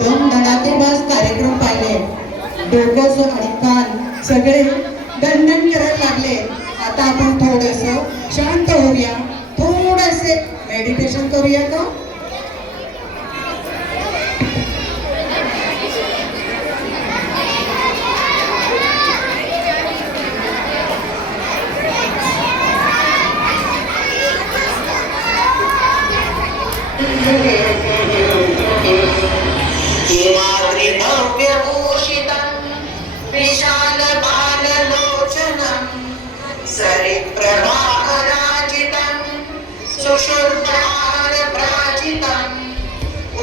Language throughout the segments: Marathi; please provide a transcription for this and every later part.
दोन धडाकेबाज कार्यक्रम पाहिले. डोकं आणि कान सगळे दंडन करायला लागले. आता आपण थोडस शांत होऊया. थोडेसे मेडिटेशन करूया का? भव्यभूषितम् विशाल बाललोचनम् सरिप्रवाहराजितम् सुशुद्धारप्राजितम्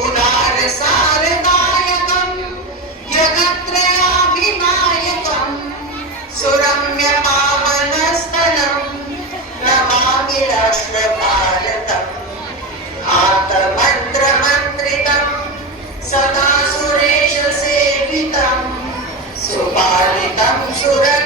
उदारसारदायकम्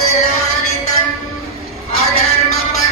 Gracias.